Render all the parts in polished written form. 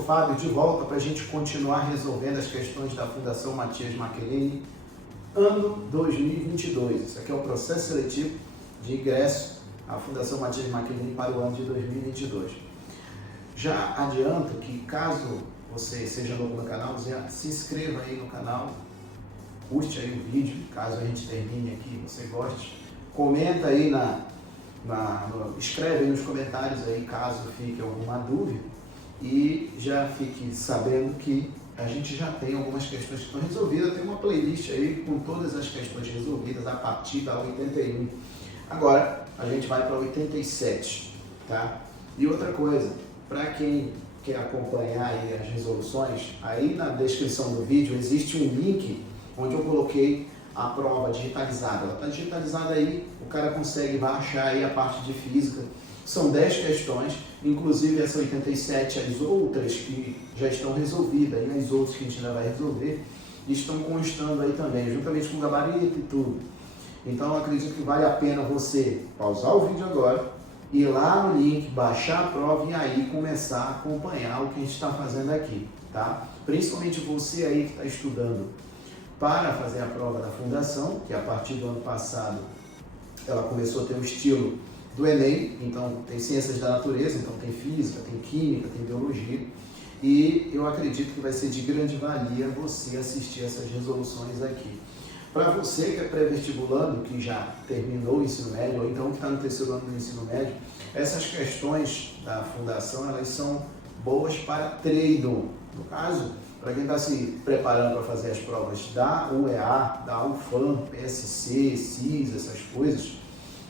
professor Fábio de volta para a gente continuar resolvendo as questões da Fundação Matias Michelini, ano 2022. Isso aqui é o processo seletivo de ingresso à Fundação Matias Michelini para o ano de 2022. Já adianto que caso você seja novo no canal, se inscreva aí no canal, curte aí o vídeo, caso a gente termine aqui, você goste, comenta aí escreve aí nos comentários aí caso fique alguma dúvida e já fique sabendo que a gente já tem algumas questões que estão resolvidas, tem uma playlist aí com todas as questões resolvidas a partir da 81. Agora a gente vai para 87, tá? E outra coisa, para quem quer acompanhar aí as resoluções, aí na descrição do vídeo existe um link onde eu coloquei a prova digitalizada. Ela está digitalizada aí, o cara consegue baixar aí a parte de física. São 10 questões, inclusive essa 87, as outras que já estão resolvidas e as outras que a gente ainda vai resolver, estão constando aí também, juntamente com o gabarito e tudo. Então eu acredito que vale a pena você pausar o vídeo agora, ir lá no link, baixar a prova e aí começar a acompanhar o que a gente está fazendo aqui, tá? Principalmente você aí que está estudando para fazer a prova da Fundação, que a partir do ano passado ela começou a ter um estilo do Enem, então tem ciências da natureza, então tem física, tem química, tem biologia, e eu acredito que vai ser de grande valia você assistir essas resoluções aqui. Para você que é pré-vestibulando, que já terminou o ensino médio, ou então que está no terceiro ano do ensino médio, essas questões da Fundação, elas são boas para treino. No caso, para quem está se preparando para fazer as provas da UEA, da UFAM, PSC, CIS, essas coisas,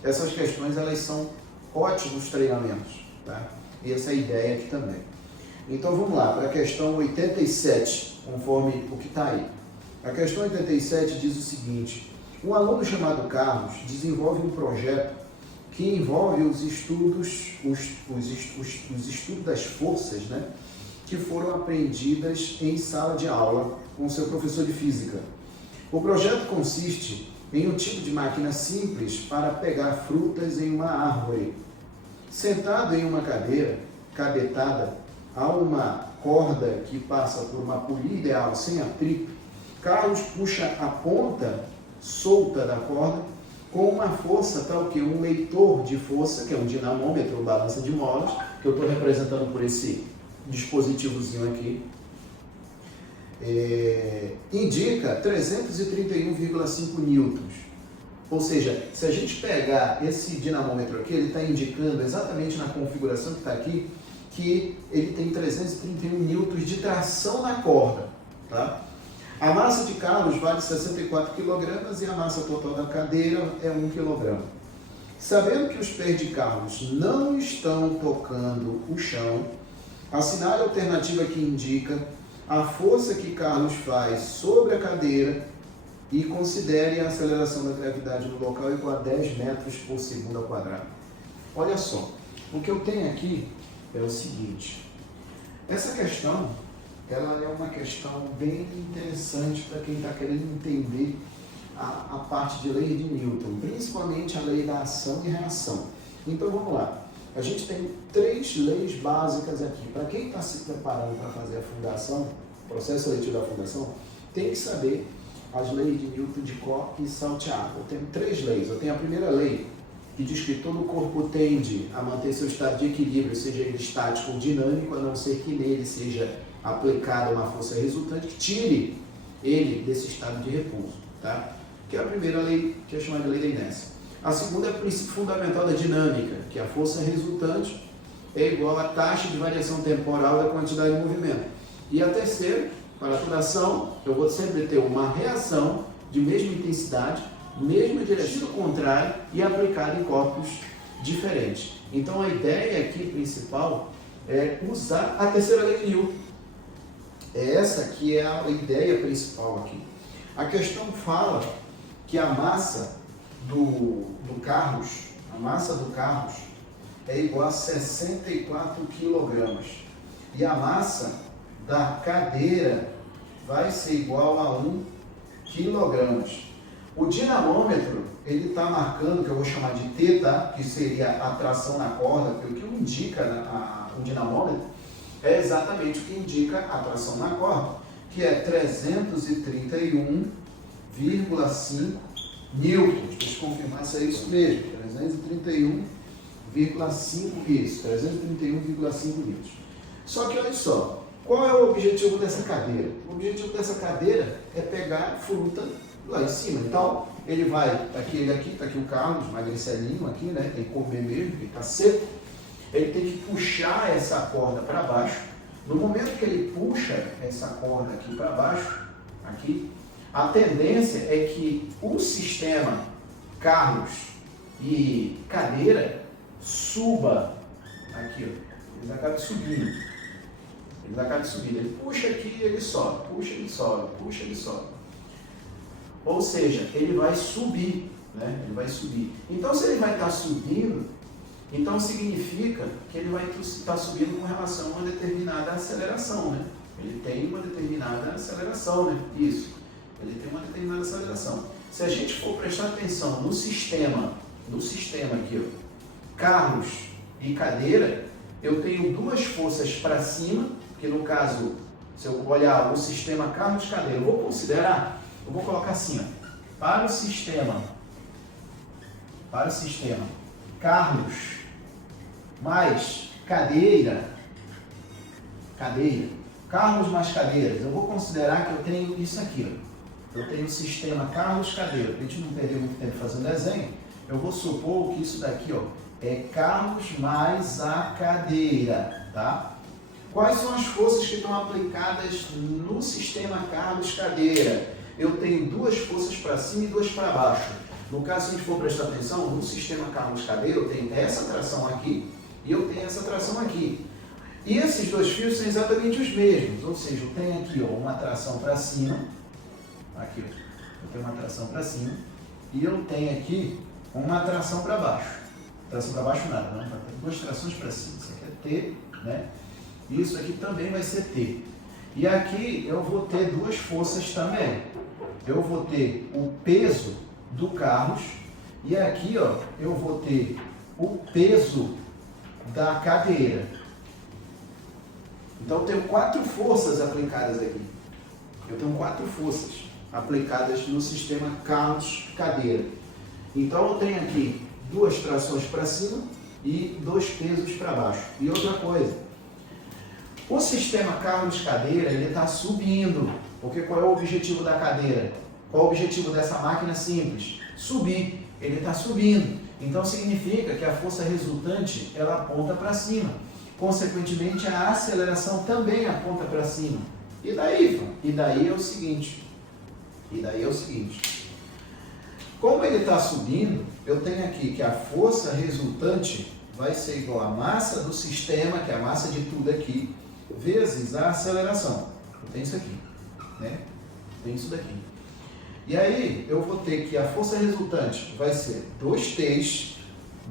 essas questões elas são ótimos treinamentos, tá? E essa é a ideia aqui também. Então vamos lá, para a questão 87, conforme o que está aí. A questão 87 diz o seguinte: um aluno chamado Carlos desenvolve um projeto que envolve os estudos, os estudos das forças, né, que foram aprendidas em sala de aula com seu professor de física. O projeto consiste em um tipo de máquina simples para pegar frutas em uma árvore. Sentado em uma cadeira, cabetada a uma corda que passa por uma polia ideal sem atrito, Carlos puxa a ponta solta da corda com uma força tal que um leitor de força, que é um dinamômetro ou balança de molas, que eu estou representando por esse dispositivozinho aqui, indica 331,5 newtons. Ou seja, se a gente pegar esse dinamômetro aqui, ele está indicando exatamente na configuração que está aqui, que ele tem 331 newtons de tração na corda, tá? A massa de Carlos vale 64 kg e a massa total da cadeira é 1 kg. Sabendo que os pés de Carlos não estão tocando o chão, assinale a alternativa que indica a força que Carlos faz sobre a cadeira e considere a aceleração da gravidade no local igual a 10 metros por segundo ao quadrado. Olha só, o que eu tenho aqui é o seguinte: essa questão ela é uma questão bem interessante para quem está querendo entender a parte de lei de Newton, principalmente a lei da ação e reação. Então vamos lá. A gente tem 3 leis básicas aqui. Para quem está se preparando para fazer a fundação, o processo seletivo da fundação, tem que saber as leis de Newton de cor e salteado. Eu tenho 3 leis. Eu tenho a primeira lei, que diz que todo o corpo tende a manter seu estado de equilíbrio, seja ele estático ou dinâmico, a não ser que nele seja aplicada uma força resultante que tire ele desse estado de repouso, tá? Que é a primeira lei, que é chamada de lei da inércia. A segunda é o princípio fundamental da dinâmica, que a força resultante é igual à taxa de variação temporal da quantidade de movimento. E a terceira, para a tração, eu vou sempre ter uma reação de mesma intensidade, mesma direção contrária e aplicada em corpos diferentes. Então a ideia aqui principal é usar a terceira lei de Newton. Essa aqui é a ideia principal aqui. A questão fala que a massa do Carlos é igual a 64 kg e a massa da cadeira vai ser igual a 1 kg. O dinamômetro, ele está marcando, que eu vou chamar de T, tá? Que seria a tração na corda, que o que indica o dinamômetro, é exatamente o que indica a tração na corda, que é 331,5 newtons. Deixa eu confirmar se é isso mesmo. 331,5 isso, 331,5 newtons. Só que olha só, qual é o objetivo dessa cadeira? O objetivo dessa cadeira é pegar fruta lá em cima. Então, ele vai, tá aqui o Carlos, magricelinho aqui, né? Tem que comer mesmo, porque está seco. Ele tem que puxar essa corda para baixo. No momento que ele puxa essa corda aqui para baixo, aqui, a tendência é que o sistema Carlos e cadeira suba aqui, ó. Eles acabam subindo. Ele puxa aqui e ele sobe, puxa, ele sobe, puxa, ele sobe. Ou seja, ele vai subir, né? Ele vai subir. Então, se ele vai estar subindo, então significa que ele vai estar subindo com relação a uma determinada aceleração, né? Ele tem uma determinada aceleração, né? Isso. Ele tem uma determinada aceleração. Se a gente for prestar atenção no sistema aqui, ó, Carlos e cadeira, eu tenho duas forças para cima, que no caso, se eu olhar o sistema Carlos e cadeira, eu vou colocar assim, ó, para o sistema Carlos mais cadeira, Carlos mais cadeiras, eu vou considerar que eu tenho isso aqui, ó. Eu tenho o sistema Carlos cadeira, para a gente não perder muito tempo fazendo desenho, eu vou supor que isso daqui, ó, é Carlos mais a cadeira, tá? Quais são as forças que estão aplicadas no sistema Carlos cadeira? Eu tenho duas forças para cima e duas para baixo. No caso, se a gente for prestar atenção, no sistema Carlos cadeira, eu tenho essa tração aqui e eu tenho essa tração aqui. E esses dois fios são exatamente os mesmos, ou seja, eu tenho aqui, ó, uma tração para cima, aqui, ó, eu tenho uma tração para cima, e eu tenho aqui uma tração para baixo. Tração para baixo nada, não, vai ter duas trações para cima, isso aqui é T, né? Isso aqui também vai ser T. E aqui eu vou ter duas forças também. Eu vou ter o peso do Carlos e aqui, ó, eu vou ter o peso da cadeira. Então eu tenho quatro forças aplicadas aqui. Eu tenho quatro forças aplicadas no sistema Carlos cadeira. Então eu tenho aqui duas trações para cima e dois pesos para baixo. E outra coisa, o sistema Carlos cadeira, ele está subindo, porque qual é o objetivo da cadeira? Qual é o objetivo dessa máquina simples? Subir, ele está subindo. Então significa que a força resultante, ela aponta para cima. Consequentemente, a aceleração também aponta para cima. E daí, Ivan? E daí é o seguinte, como ele está subindo, eu tenho aqui que a força resultante vai ser igual à massa do sistema, que é a massa de tudo aqui, vezes a aceleração. Eu tenho isso aqui, né? Tem isso daqui. E aí, eu vou ter que a força resultante vai ser 2T,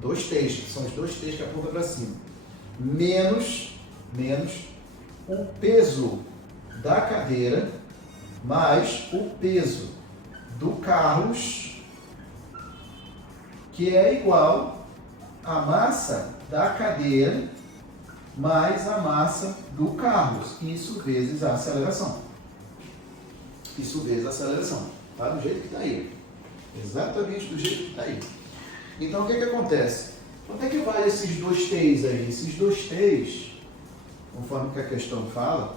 que são os 2T que apontam para cima, menos o peso da cadeira, mais o peso do Carlos, que é igual à massa da cadeira mais a massa do Carlos. Isso vezes a aceleração. Tá do jeito que está aí. Exatamente do jeito que está aí. Então, o que acontece? Quanto é que vale esses dois T's aí? Esses dois T's, conforme que a questão fala,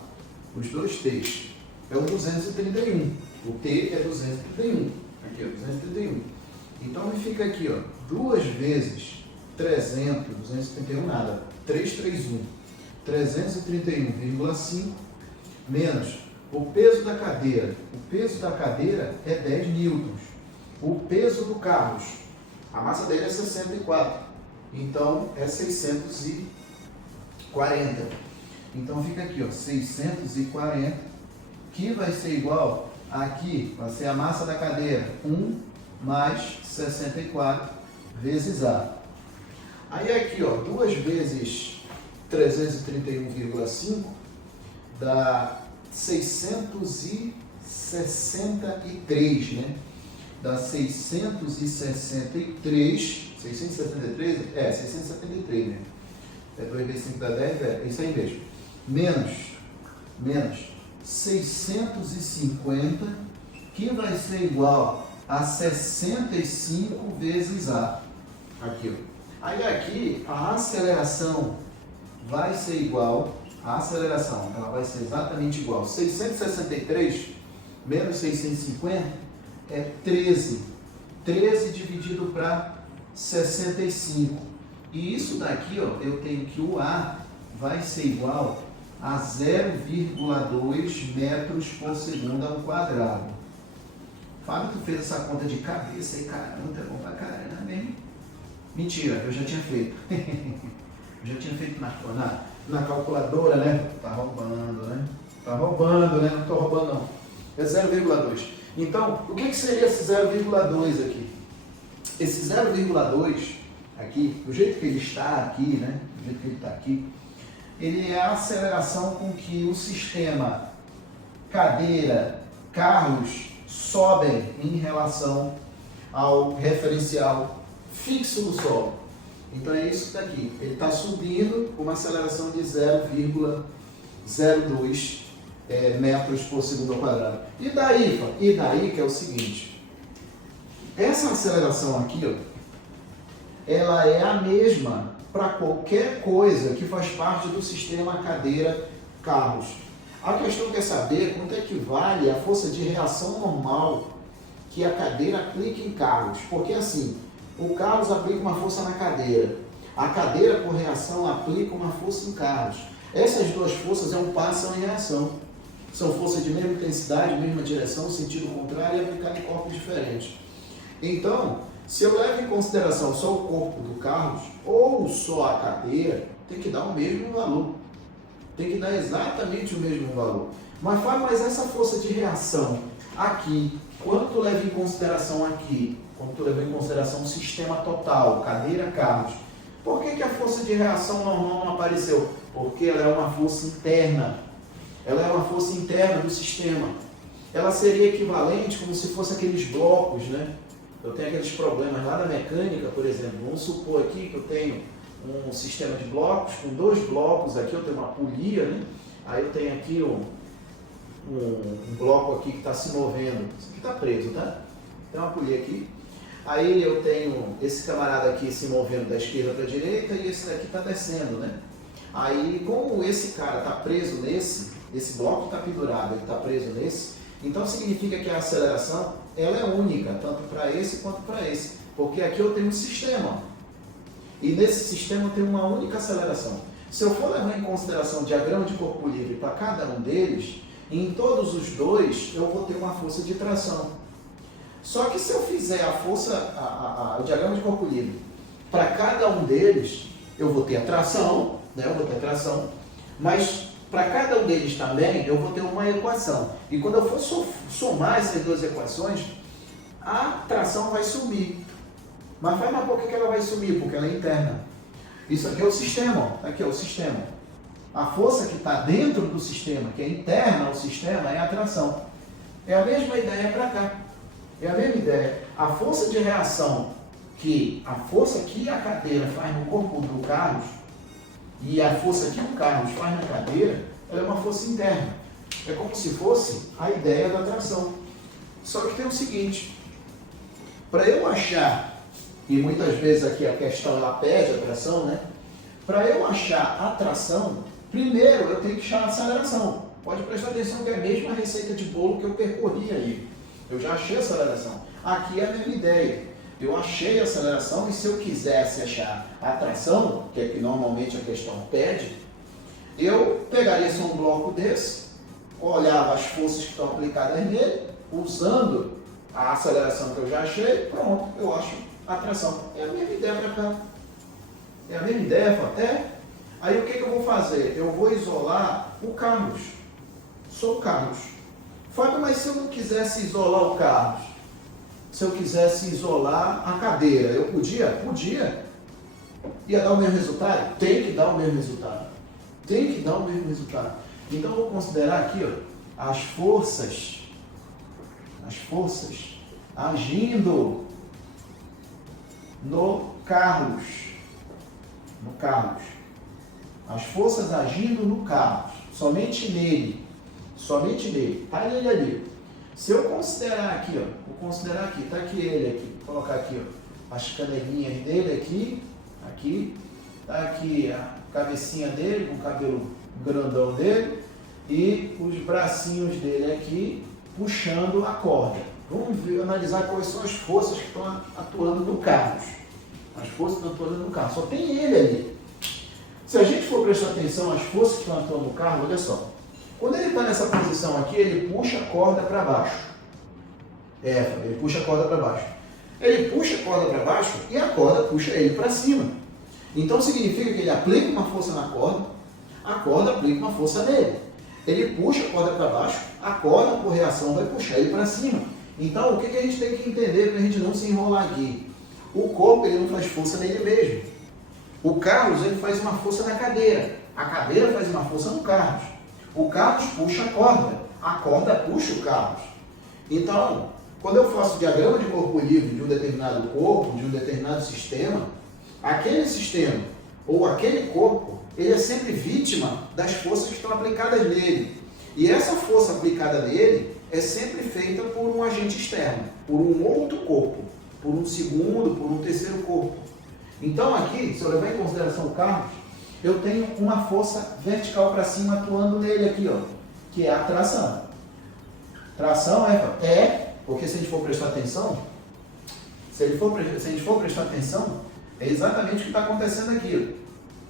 os dois T's é o 231. O T é 231. Aqui, ó, 231. Então, ele fica aqui, ó, 2 vezes 300, 231 nada, 331. 331,5 menos o peso da cadeira. O peso da cadeira é 10 newtons. O peso do Carlos, a massa dele é 64. Então, é 640. Então, fica aqui, ó, 640, que vai ser igual aqui, vai ser a massa da cadeira, 1 mais 64 vezes A. Aí aqui, ó, 2 vezes 331,5 dá 663, né? Dá 663, 673, 673, né? É 2 vezes 5 dá 10, é isso aí mesmo. menos 650, que vai ser igual a 65 vezes A. Aqui, ó. Aí aqui, a aceleração vai ser igual, a aceleração, ela vai ser exatamente igual. 663 menos 650 é 13. 13 dividido para 65. E isso daqui, ó, eu tenho que o A vai ser igual a 0,2 metros por segundo ao quadrado. Fábio, tu fez essa conta de cabeça aí, caramba, é bom pra caramba, hein? Mentira, eu já tinha feito. Eu já tinha feito na calculadora, né? Tá roubando, né? Tá roubando, né? Não tô roubando, não. É 0,2. Então, o que seria esse 0,2 aqui? Esse 0,2 aqui, do jeito que ele está aqui, né? Do jeito que ele está aqui, ele é a aceleração com que o sistema cadeira, carros sobem em relação ao referencial fixo do solo. Então é isso daqui. Ele está subindo com uma aceleração de 0,02 metros por segundo ao quadrado. E daí que é o seguinte, essa aceleração aqui, ó, ela é a mesma para qualquer coisa que faz parte do sistema cadeira-carros. A questão quer saber quanto é que vale a força de reação normal que a cadeira aplica em carros. Porque assim, o carros aplica uma força na cadeira, a cadeira por reação aplica uma força em carros. Essas duas forças passam em reação. São forças de mesma intensidade, mesma direção, sentido contrário e aplicado em corpos diferentes. Então, se eu levo em consideração só o corpo do carros ou só a cadeira, tem que dar o mesmo valor. Tem que dar exatamente o mesmo valor. Mas essa força de reação aqui, quanto leva em consideração aqui? Quanto leva em consideração o sistema total, cadeira, carros? Por que a força de reação normal não apareceu? Porque ela é uma força interna. Ela é uma força interna do sistema. Ela seria equivalente como se fosse aqueles blocos, né? Eu tenho aqueles problemas lá da mecânica, por exemplo. Vamos supor aqui que eu tenho um sistema de blocos, com 2 blocos aqui, eu tenho uma polia, né? Aí eu tenho aqui um bloco aqui que está se movendo. Isso aqui está preso, tá? Tem uma polia aqui. Aí eu tenho esse camarada aqui se movendo da esquerda para a direita e esse daqui está descendo, né? Aí, como esse cara está preso esse bloco está pendurado, ele está preso nesse, então significa que a aceleração ela é única, tanto para esse quanto para esse. Porque aqui eu tenho um sistema. E nesse sistema eu tenho uma única aceleração. Se eu for levar em consideração o diagrama de corpo livre para cada um deles, em todos os dois eu vou ter uma força de tração. Só que se eu fizer a força, o diagrama de corpo livre para cada um deles, eu vou ter a tração, né? Eu vou ter a tração, mas para cada um deles também eu vou ter uma equação. E quando eu for somar essas duas equações, a tração vai sumir. Mas por que ela vai sumir? Porque ela é interna. Isso aqui é o sistema, ó. Aqui é o sistema. A força que está dentro do sistema, que é interna ao sistema, é a tração. É a mesma ideia para cá. É a mesma ideia. A força de reação, a força que a cadeira faz no corpo do carro, e a força que o carro faz na cadeira, ela é uma força interna. É como se fosse a ideia da tração. Só que tem o seguinte, para eu achar, e muitas vezes aqui a questão ela pede a tração, né? Para eu achar a tração, primeiro eu tenho que achar a aceleração. Pode prestar atenção que é a mesma receita de bolo que eu percorri aí. Eu já achei a aceleração. Aqui é a mesma ideia. Eu achei a aceleração e se eu quisesse achar a tração, que é que normalmente a questão pede, eu pegaria só um bloco desse, olhava as forças que estão aplicadas nele, usando a aceleração que eu já achei, pronto, eu acho a tração. É a mesma ideia para cá. É a mesma ideia, Aí o que eu vou fazer? Eu vou isolar o Carlos. Só o Carlos. Fábio, mas se eu não quisesse isolar o Carlos? Se eu quisesse isolar a cadeira, eu podia? Podia. Ia dar o mesmo resultado? Tem que dar o mesmo resultado. Tem que dar o mesmo resultado. Então eu vou considerar aqui, ó, as forças agindo no Carlos. As forças agindo no Carlos. somente nele, tá ele ali. Se eu considerar aqui, ó, vou considerar aqui, tá aqui ele aqui, vou colocar aqui, ó, as canelinhas dele aqui, tá aqui a cabecinha dele, com o cabelo grandão dele, e os bracinhos dele aqui, puxando a corda. Vamos analisar quais são as forças que estão atuando no Carlos. As forças que estão atuando no Carlos. Só tem ele ali. Se a gente for prestar atenção às forças que estão atuando no Carlos, olha só. Quando ele está nessa posição aqui, ele puxa a corda para baixo. Ele puxa a corda para baixo. Ele puxa a corda para baixo e a corda puxa ele para cima. Então significa que ele aplica uma força na corda, a corda aplica uma força nele. Ele puxa a corda para baixo, a corda, por reação, vai puxar ele para cima. Então, o que a gente tem que entender para a gente não se enrolar aqui? O corpo, ele não faz força nele mesmo. O Carlos, ele faz uma força na cadeira. A cadeira faz uma força no Carlos. O Carlos puxa a corda puxa o Carlos. Então, quando eu faço diagrama de corpo livre de um determinado corpo, de um determinado sistema, aquele sistema ou aquele corpo, ele é sempre vítima das forças que estão aplicadas nele. E essa força aplicada nele é sempre feita por um agente externo, por um outro corpo, por um segundo, por um terceiro corpo. Então aqui, se eu levar em consideração o Carlos, eu tenho uma força vertical para cima atuando nele aqui, ó, que é a tração. Tração porque se a gente for prestar atenção, se a gente for prestar atenção, é exatamente o que está acontecendo aqui.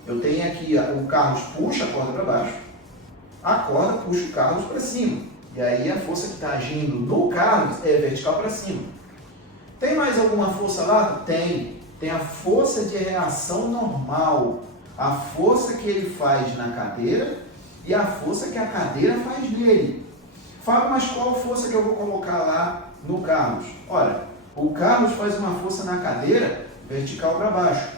Eu tenho aqui, o Carlos puxa a corda para baixo, a corda puxa o Carlos para cima. E aí a força que está agindo no Carlos é vertical para cima. Tem mais alguma força lá? Tem. Tem a força de reação normal. A força que ele faz na cadeira e a força que a cadeira faz nele. Fábio, mas qual força que eu vou colocar lá no Carlos? Olha, o Carlos faz uma força na cadeira vertical para baixo.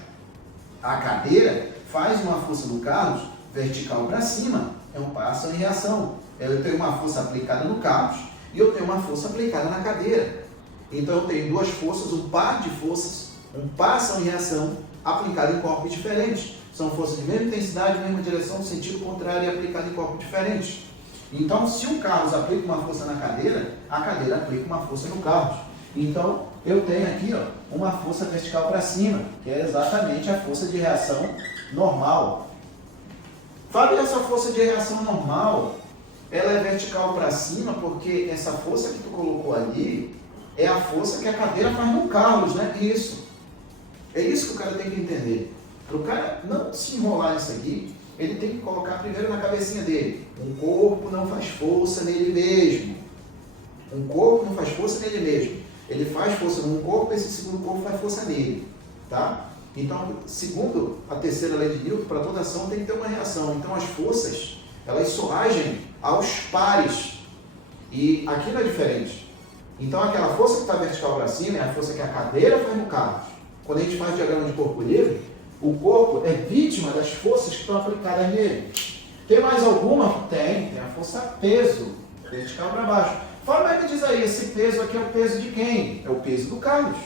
A cadeira faz uma força no Carlos vertical para cima. É um passo em reação. Eu tenho uma força aplicada no Carlos e eu tenho uma força aplicada na cadeira. Então eu tenho duas forças, um par de forças, um par ação e reação aplicado em corpos diferentes. São forças de mesma intensidade, mesma direção, sentido contrário e aplicado em corpos diferentes. Então, se o Carlos aplica uma força na cadeira, a cadeira aplica uma força no Carlos. Então, eu tenho aqui, ó, uma força vertical para cima, que é exatamente a força de reação normal. Fábio, essa força de reação normal, ela é vertical para cima porque essa força que tu colocou ali é a força que a cadeira faz no Carlos, né? Isso. É isso que o cara tem que entender. Para o cara não se enrolar nisso aqui, ele tem que colocar primeiro na cabecinha dele. Um corpo não faz força nele mesmo. Um corpo não faz força nele mesmo. Ele faz força num corpo, esse segundo corpo faz força nele. Tá? Então, segundo a terceira lei de Newton, para toda ação tem que ter uma reação. Então, as forças, elas só agem aos pares. E aqui não é diferente. Então, aquela força que está vertical para cima é a força que a cadeira faz no Carlos. Quando a gente faz diagrama de corpo livre, o corpo é vítima das forças que estão aplicadas nele. Tem mais alguma? Tem a força peso, vertical para baixo. Fala, me diz aí, esse peso aqui é o peso de quem? É o peso do Carlos.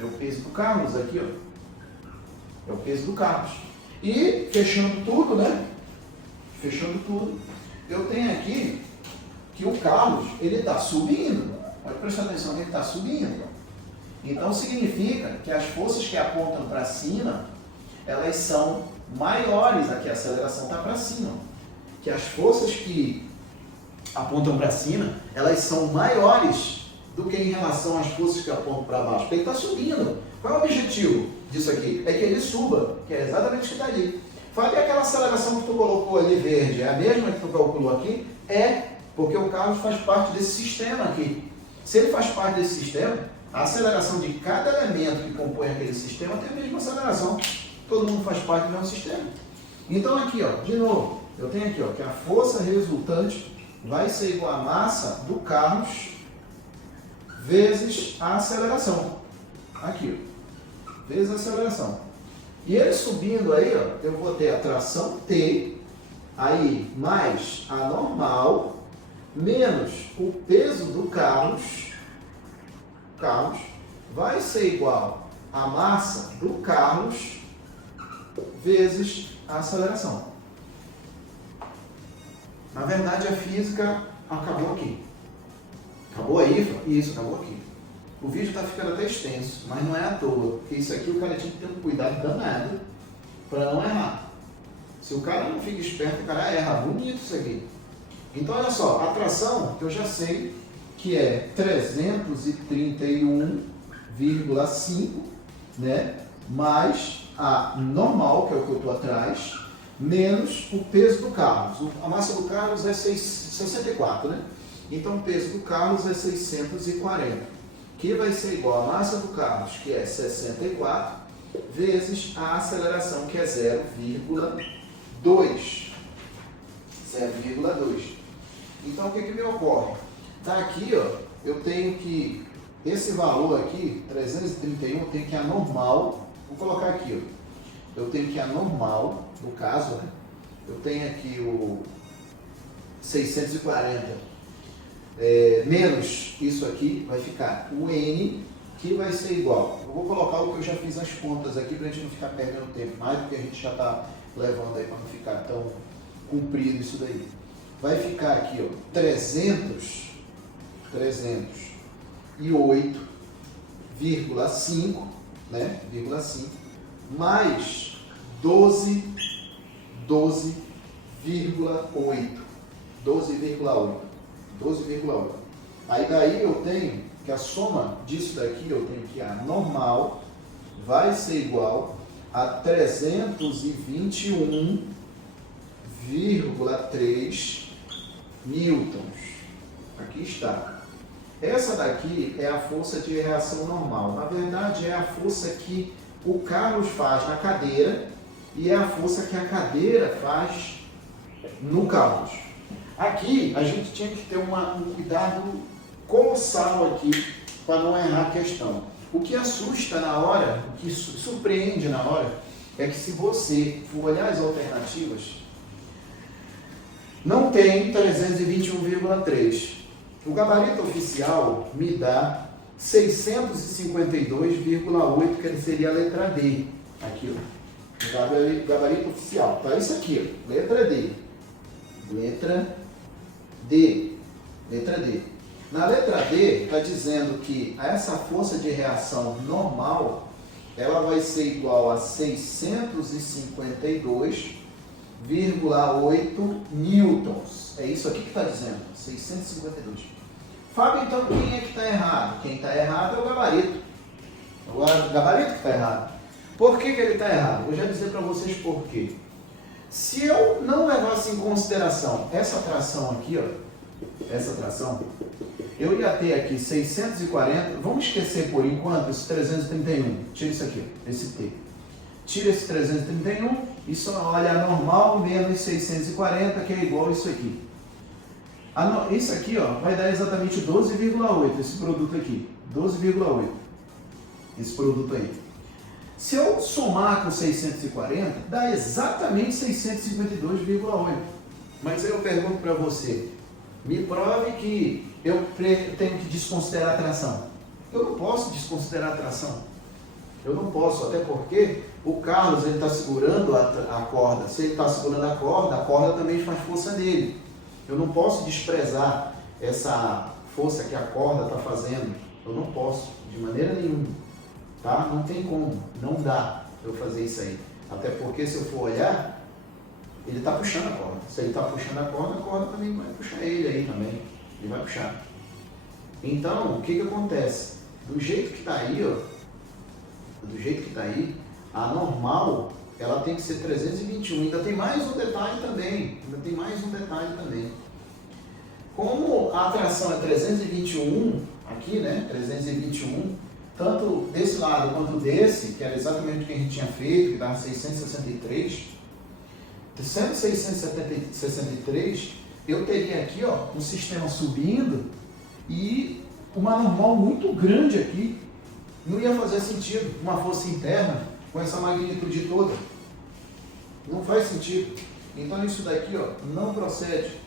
É o peso do Carlos aqui, ó. É o peso do Carlos. E, fechando tudo, né? Fechando tudo, eu tenho aqui que o Carlos, ele está subindo. Pode prestar atenção que ele está subindo. Então, significa que as forças que apontam para cima, elas são maiores. Aqui a aceleração está para cima. Que as forças que apontam para cima, elas são maiores do que em relação às forças que apontam para baixo. Porque ele está subindo. Qual é o objetivo disso aqui? É que ele suba, que é exatamente o que está ali. Fala, e aquela aceleração que tu colocou ali verde, é a mesma que tu calculou aqui? É, porque o Carlos faz parte desse sistema aqui. Se ele faz parte desse sistema, a aceleração de cada elemento que compõe aquele sistema tem a mesma aceleração. Todo mundo faz parte do mesmo sistema. Então aqui, ó, de novo, eu tenho aqui, ó, que a força resultante vai ser igual à massa do Carlos vezes a aceleração. Aqui, ó, vezes a aceleração. E ele subindo aí, ó, eu vou ter a tração T, aí mais a normal, menos o peso do Carlos vai ser igual a massa do Carlos vezes a aceleração. Na verdade, a física acabou aqui. Acabou aí? Isso, acabou aqui. O vídeo está ficando até extenso, mas não é à toa, porque isso aqui o cara tinha que ter um cuidado danado para não errar. Se o cara não fica esperto, o cara erra. Bonito isso aqui. Então, olha só, a tração, eu já sei que é 331,5, né? Mais a normal, que é o que eu estou atrás, menos o peso do Carlos. A massa do Carlos é 64, né? Então, o peso do Carlos é 640, que vai ser igual a massa do Carlos, que é 64, vezes a aceleração, que é 0,2. 0,2. Então, o que me ocorre? Daqui, ó, eu tenho que, esse valor aqui, 331, eu tenho que anormal, vou colocar aqui, ó, eu tenho que anormal, no caso, né, eu tenho aqui o 640, menos isso aqui, vai ficar o N, que vai ser igual, eu vou colocar o que eu já fiz as contas aqui, para a gente não ficar perdendo tempo, mais do que a gente já está levando aí, para não ficar tão comprido isso daí. Vai ficar aqui, ó, 308,5, né, mais 12,8. Aí daí eu tenho que a soma disso daqui, eu tenho que a normal vai ser igual a 321,3 newtons. Aqui está. Essa daqui é a força de reação normal. Na verdade, é a força que o Carlos faz na cadeira e é a força que a cadeira faz no Carlos. Aqui, a gente tinha que ter um cuidado colossal aqui para não errar a questão. O que assusta na hora, o que surpreende na hora, é que se você for olhar as alternativas, não tem 321,3. O gabarito oficial me dá 652,8, que seria a letra D. Aqui, ó. O gabarito oficial. Tá isso aqui, ó. Letra D. Letra D. Na letra D, está dizendo que essa força de reação normal, ela vai ser igual a 652,8 newtons. É isso aqui que está dizendo, 652. Fábio, então quem é que está errado? Quem está errado é o gabarito. Agora, o gabarito que está errado. Por que ele está errado? Vou já dizer para vocês por quê. Se eu não levasse em consideração essa tração aqui, ó, essa tração, eu ia ter aqui 640, vamos esquecer por enquanto esse 331, tira isso aqui, esse T. Tira esse 331 e só olha a normal menos 640, que é igual a isso aqui. Isso aqui, ó, vai dar exatamente 12,8, esse produto aqui, 12,8, esse produto aí. Se eu somar com 640, dá exatamente 652,8. Mas eu pergunto para você, me prove que eu tenho que desconsiderar a tração. Eu não posso desconsiderar a tração. Eu não posso, até porque o Carlos está segurando a corda. Se ele está segurando a corda também faz força nele. Eu não posso desprezar essa força que a corda está fazendo. Eu não posso, de maneira nenhuma. Tá? Não tem como, não dá eu fazer isso aí. Até porque se eu for olhar, ele está puxando a corda. Se ele está puxando a corda também vai puxar ele aí também. Ele vai puxar. Então, o que acontece? Do jeito que está aí, ó, a normal, ela tem que ser 321. Ainda tem mais um detalhe também. Como a tração é 321, aqui, né? 321, tanto desse lado quanto desse, que era exatamente o que a gente tinha feito, que dava 663, sendo 663, eu teria aqui, ó, um sistema subindo e uma normal muito grande aqui. Não ia fazer sentido uma força interna com essa magnitude toda. Não faz sentido. Então isso daqui, ó, não procede.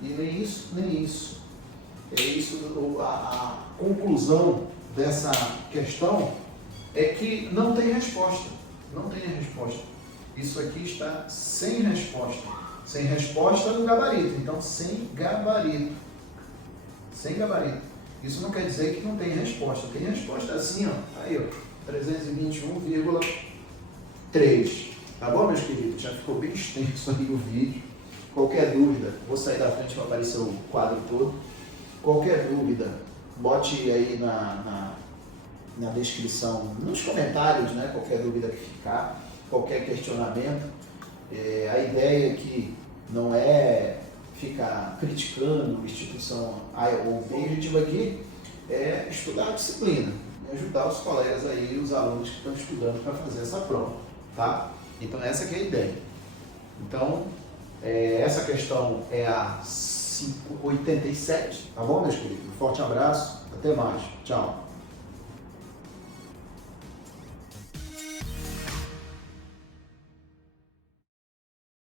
E nem isso, nem isso. É isso, a conclusão dessa questão é que não tem resposta. Não tem resposta. Isso aqui está sem resposta. Sem resposta no gabarito. Então, sem gabarito. Sem gabarito. Isso não quer dizer que não tem resposta. Tem resposta assim, ó. Aí, ó. 321,3. Tá bom, meus queridos? Já ficou bem extenso aí o vídeo. Qualquer dúvida, vou sair da frente para aparecer o quadro todo. Qualquer dúvida, bote aí na descrição, nos comentários, né? Qualquer dúvida que ficar, qualquer questionamento. A ideia aqui não é ficar criticando a instituição A ou B, o objetivo aqui é estudar a disciplina, ajudar os colegas aí, os alunos que estão estudando para fazer essa prova, tá? Então essa que é a ideia. Então, essa questão é a 587, tá bom, meus queridos? Um forte abraço, até mais, tchau.